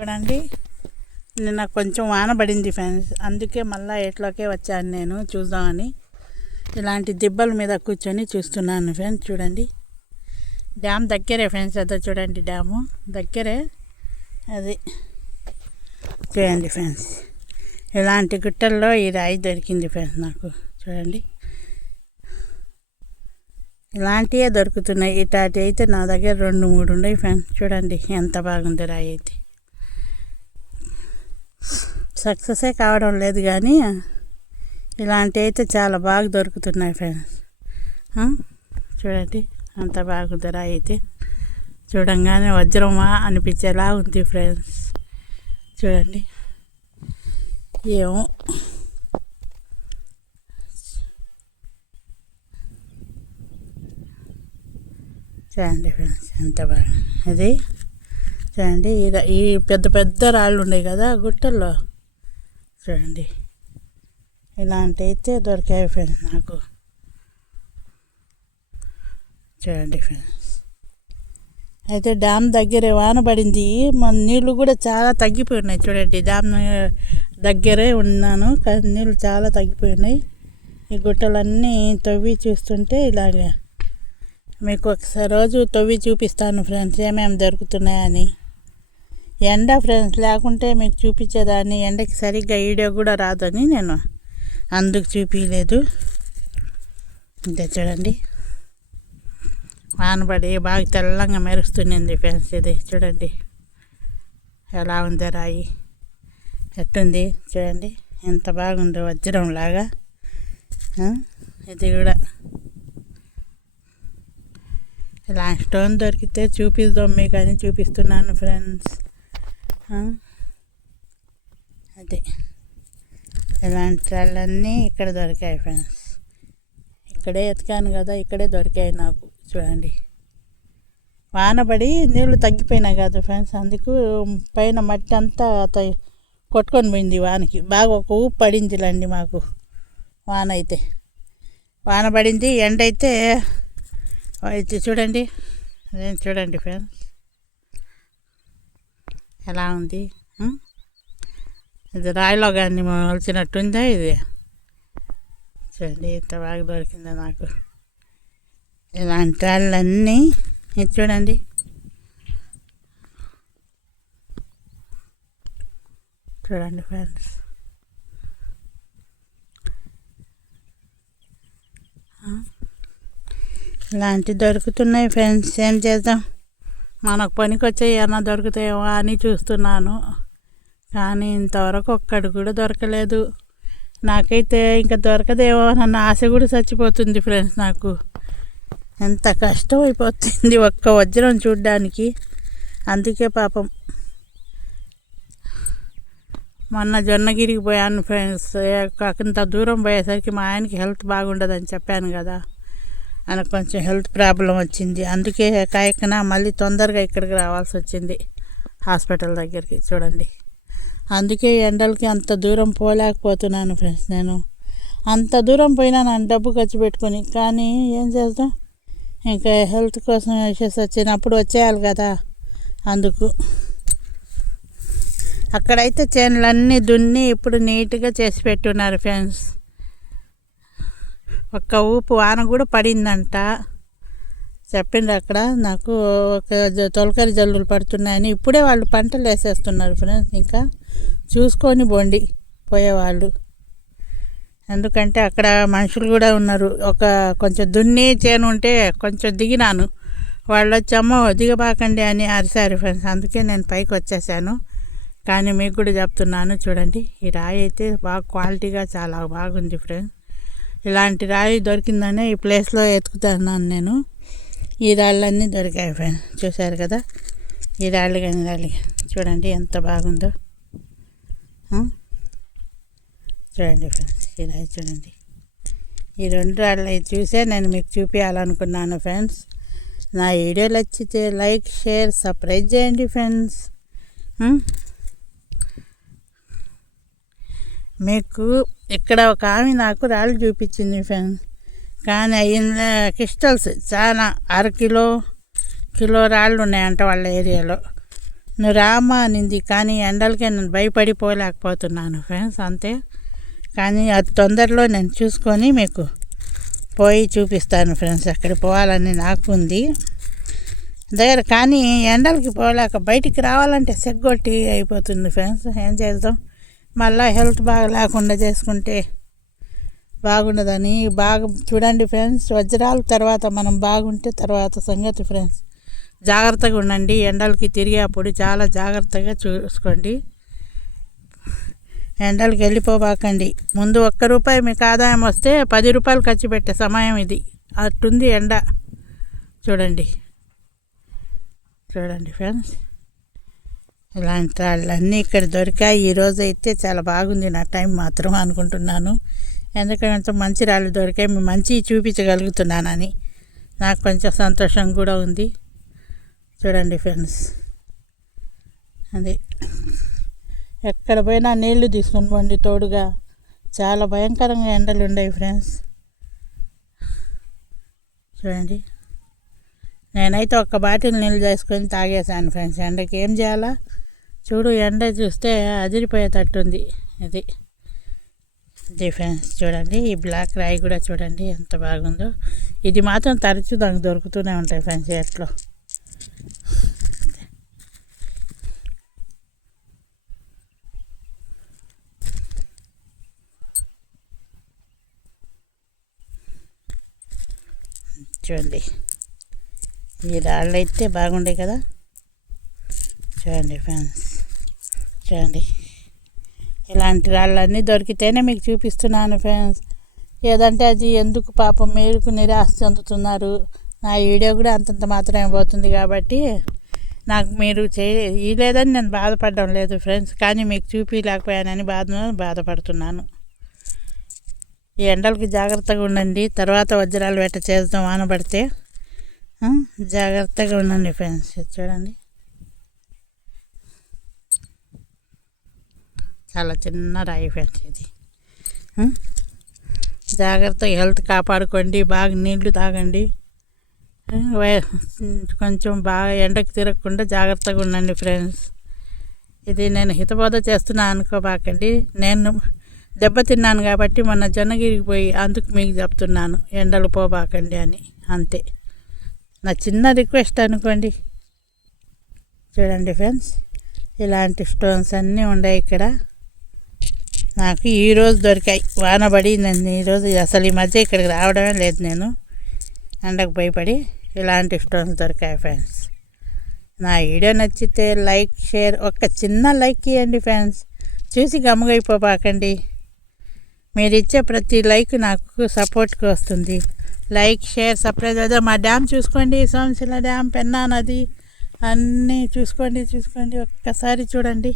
చూడండి, నిన్న కొంచెం వాన పడింది ఫ్రెండ్స్. అందుకే మళ్ళీ ఎట్లోకే వచ్చాను నేను చూద్దామని. ఇలాంటి దిబ్బల మీద కూర్చొని చూస్తున్నాను ఫ్రెండ్స్. చూడండి, డ్యామ్ దగ్గరే ఫ్రెండ్స్. అదో చూడండి, డ్యాము దగ్గరే అది. చూడండి ఫ్రెండ్స్, ఇలాంటి గుట్టల్లో ఈ రాయి దొరికింది ఫ్రెండ్స్ నాకు. చూడండి, ఇలాంటివే దొరుకుతున్నాయి. ఇటాటి అయితే నా దగ్గర 2-3 ఉన్నాయి ఫ్రెండ్స్. చూడండి ఎంత బాగుంది రాయి అయితే. సక్సెసే కావడం లేదు, కానీ ఇలాంటివి అయితే చాలా బాగా దొరుకుతున్నాయి ఫ్రెండ్స్. చూడండి అంత బాగుంది రాయి అయితే. చూడంగానే వజ్రమా అనిపించేలా ఉంది ఫ్రెండ్స్. చూడండి, ఏమో చూడండి ఫ్రెండ్స్ ఎంత బాగా అది. చూడండి, ఈ పెద్ద పెద్ద రాళ్ళు ఉన్నాయి కదా గుట్టల్లో. చూడండి, ఇలాంటి అయితే దొరికాయి ఫ్రెండ్స్ నాకు. చూడండి ఫ్రెండ్స్, అయితే డ్యామ్ దగ్గరే వాన పడింది. మన నీళ్ళు కూడా చాలా తగ్గిపోయి ఉన్నాయి. చూడండి, డ్యామ్ దగ్గరే ఉన్నాను కానీ నీళ్ళు చాలా తగ్గిపోయి ఉన్నాయి. ఈ గుట్టలన్నీ తవ్వి చూస్తుంటే ఇలాగే మీకు ఒకసారి రోజు తవ్వి చూపిస్తాను ఫ్రెండ్స్, ఏమేమి దొరుకుతున్నాయని. ఎండ ఫ్రెండ్స్ లేకుంటే మీకు చూపించేదాన్ని. ఎండకి సరిగ్గా వీడియో కూడా రాదని నేను అందుకు చూపించలేదు. ఇంతే చూడండి, వానబడి బాగా తెల్లంగా మెరుస్తుంది ఫ్రెండ్స్. ఇది చూడండి ఎలా ఉందో రాయి, ఎట్టుంది చూడండి ఎంత బాగుందో వజ్రం లాగా. ఇది కూడా ఇలా స్టోన్ దొరికితే చూపిద్దాం మీకు అని చూపిస్తున్నాను ఫ్రెండ్స్. అదే ఇలాంటి వాళ్ళన్నీ ఇక్కడ దొరికాయి ఫ్రెండ్స్. ఇక్కడే ఎతికాను కదా, ఇక్కడే దొరికాయి నాకు. చూడండి, వానబడి నీళ్ళు తగ్గిపోయినాయి కదా ఫ్రెండ్స్. అందుకు పైన మట్టి అంతా కొట్టుకొని పోయింది వానకి. బాగా ఒక ఊపు పడిందిలండి మాకు. వాన అయితే వాన పడింది, ఎండ అయితే చూడండి. అదే చూడండి ఫ్రెండ్స్ ఎలా ఉంది. ఇది రాయిలో కానీ మొలిచినట్టుందా ఇది. చూడండి ఎంత బాగా దొరికిందో నాకు. ఇలాంటి వాళ్ళన్నీ ఇది చూడండి. చూడండి ఫ్రెండ్స్, ఇలాంటివి దొరుకుతున్నాయి ఫ్రెండ్స్. ఏం చేద్దాం, మనకు పనికి వచ్చాయి ఏమన్నా దొరుకుతాయేమో అని చూస్తున్నాను, కానీ ఇంతవరకు ఒక్కడు కూడా దొరకలేదు. నాకైతే ఇంకా దొరకదేమో నన్న ఆశ కూడా చచ్చిపోతుంది ఫ్రెండ్స్. నాకు ఎంత కష్టం అయిపోతుంది ఒక్క వజ్రం చూడ్డానికి. అందుకే పాపం మొన్న జొన్నగిరికి పోయాను ఫ్రెండ్స్. ఇంత దూరం పోయేసరికి మా ఆయనకి హెల్త్ బాగుండదని చెప్పాను కదా, ఆయనకు కొంచెం హెల్త్ ప్రాబ్లం వచ్చింది. అందుకే కాయకన మళ్ళీ తొందరగా ఇక్కడికి రావాల్సి వచ్చింది హాస్పిటల్ దగ్గరికి. చూడండి, అందుకే ఎండలకి అంత దూరం పోలేకపోతున్నాను ఫ్రెండ్స్. నేను అంత దూరం పోయినా నన్ను డబ్బు ఖర్చు పెట్టుకొని, కానీ ఏం చేద్దాం, ఇంకా హెల్త్ కోసం ఇష్యూస్ వచ్చినప్పుడు వచ్చేయాలి కదా. అందుకు అక్కడైతే చేనులన్నీ దున్ని ఇప్పుడు నీట్గా చేసి పెట్టున్నారు ఫ్రెండ్స్. ఒక్క ఊపు వాన కూడా పడిందంట చెప్పిండ్రు అక్కడ నాకు. ఒక తొలకరి జల్లులు పడుతున్నాయని ఇప్పుడే వాళ్ళు పంటలు వేసేస్తున్నారు ఫ్రెండ్స్. ఇంకా చూసుకొని బోండి పోయేవాళ్ళు, ఎందుకంటే అక్కడ మనుషులు కూడా ఉన్నారు. ఒక కొంచెం దున్ని చేను ఉంటే కొంచెం దిగినాను, వాళ్ళు వచ్చామో దిగబాకండి అని అరిశారు ఫ్రెండ్స్. అందుకే నేను పైకి వచ్చేసాను. కానీ మీకు కూడా చెప్తున్నాను, చూడండి ఈ రాయి అయితే బాగా క్వాలిటీగా చాలా బాగుంది ఫ్రెండ్స్. ఇలాంటి రాయి దొరికిందనే ఈ ప్లేస్లో ఎతుకుతున్నాను నేను. ఈ రాళ్ళన్నీ దొరికాయి ఫ్రెండ్స్. చూశారు కదా, ఈ రాళ్ళు కానీ రాళ్ళు చూడండి ఎంత బాగుందో. చూడండి ఫ్రెండ్స్, ఈ రాయి చూడండి. ఈ 2 రాళ్ళు చూసే నేను మీకు చూపించాలనుకున్నాను ఫ్రెండ్స్. నా వీడియోలు నచ్చితే లైక్, షేర్, సబ్స్క్రైబ్ చేయండి ఫ్రెండ్స్. మీకు ఇక్కడ ఒక ఆమె నాకు రాళ్ళు చూపించింది ఫ్రెండ్స్. కానీ అయిన క్రిస్టల్స్ చాలా 1/2 కిలో రాళ్ళు ఉన్నాయంట వాళ్ళ ఏరియాలో. నువ్వు రామా అనింది, కానీ ఎండలకే నేను భయపడిపోలేకపోతున్నాను ఫ్రెండ్స్, అంతే. కానీ అది తొందరలో నేను చూసుకొని మీకు పోయి చూపిస్తాను ఫ్రెండ్స్. అక్కడ పోవాలని నాకు ఉంది దగ్గర, కానీ ఎండలకి పోలేక బయటికి రావాలంటే సెగ్గొట్టి అయిపోతుంది ఫ్రెండ్స్. ఏం చేద్దాం, మళ్ళీ హెల్త్ బాగా లేకుండా చేసుకుంటే బాగుండదని. బాగా చూడండి ఫ్రెండ్స్, వజ్రాల తర్వాత మనం బాగుంటే తర్వాత సంగతి ఫ్రెండ్స్. జాగ్రత్తగా ఉండండి, ఎండలకి తిరిగేప్పుడు చాలా జాగ్రత్తగా చూసుకోండి. ఎండలకి వెళ్ళిపోబాకండి. ముందు ₹1 మీకు ఆదాయం వస్తే ₹10 ఖర్చు పెట్టే సమయం ఇది, అట్టుంది ఎండ. చూడండి ఫ్రెండ్స్, ఇలాంటి వాళ్ళన్నీ ఇక్కడ దొరికాయి. ఈరోజు అయితే చాలా బాగుంది నా టైం మాత్రం అనుకుంటున్నాను, ఎందుకంటే మంచి రాళ్ళు దొరికాయి, మంచి చూపించగలుగుతున్నానని నాకు కొంచెం సంతోషం కూడా ఉంది. చూడండి ఫ్రెండ్స్, అది ఎక్కడ పోయినా నీళ్లు తీసుకుని పోండి తోడుగా. చాలా భయంకరంగా ఎండలు ఉండేవి ఫ్రెండ్స్. చూడండి, నేనైతే ఒక్క బాటిల్ నీళ్ళు చేసుకొని తాగేసాను ఫ్రెండ్స్. ఎండకి ఏం చేయాలా చూడు, ఎండ చూస్తే అదిరిపోయేటట్టుంది. ఇది ఫ్రెండ్స్ చూడండి, ఈ బ్లాక్ రాయి కూడా చూడండి ఎంత బాగుందో. ఇది మాత్రం తరచూ దానికి దొరుకుతూనే ఉంటాయి ఫ్రెండ్స్ ఎట్లో. చూడండి, ఈ రాళ్ళు అయితే బాగుండే కదా. చూడండి ఫ్రెండ్స్, చూడండి, ఇలాంటి రాళ్ళన్నీ దొరికితేనే మీకు చూపిస్తున్నాను ఫ్రెండ్స్. ఏదంటే అది ఎందుకు పాపం మీరు నిరాశ చెందుతున్నారు. నా వీడియో కూడా అంతంత మాత్రమే పోతుంది కాబట్టి నాకు మీరు లేదని నేను బాధపడడం లేదు ఫ్రెండ్స్, కానీ మీకు చూపించలేకపోయానని బాధపడుతున్నాను. ఈ ఎండలకి జాగ్రత్తగా ఉండండి. తర్వాత వజ్రాలు వేట చేద్దాం వాన పడితే. జాగ్రత్తగా ఉండండి ఫ్రెండ్స్. చూడండి, చాలా చిన్న రాయి ఫ్రెండ్స్ ఇది. జాగ్రత్తగా హెల్త్ కాపాడుకోండి, బాగా నీళ్లు తాగండి, కొంచెం బాగా ఎండకు తిరగకుండా జాగ్రత్తగా ఉండండి ఫ్రెండ్స్. ఇది నేను హితబోధ చేస్తున్నా అనుకోబాకండి. నేను దెబ్బతిన్నాను కాబట్టి మొన్న జొన్నగిరికి పోయి అందుకు మీకు చెప్తున్నాను, ఎండలు పోబాకండి అని, అంతే. నా చిన్న రిక్వెస్ట్ అనుకోండి. చూడండి ఫ్రెండ్స్, ఇలాంటి స్టోన్స్ అన్నీ ఉన్నాయి ఇక్కడ. నాకు ఈరోజు దొరికాయి, వానబడి నేను ఈరోజు అసలు ఈ మధ్య ఇక్కడికి రావడమే లేదు నేను, ఎండకు భయపడి. ఇలాంటి స్టోన్స్ దొరికాయి ఫ్రెండ్స్. నా వీడియో నచ్చితే లైక్, షేర్, ఒక చిన్న లైక్ ఇవ్వండి ఫ్రెండ్స్. చూసి గమ్ముగైపోబాకండి. మీరు ఇచ్చే ప్రతి లైక్ నాకు సపోర్ట్గా వస్తుంది. Like, share, subscribe. అదే మా డ్యామ్ చూసుకోండి, సోమశిల డ్యామ్, పెన్నా నది అన్నీ చూసుకోండి. ఒక్కసారి చూడండి.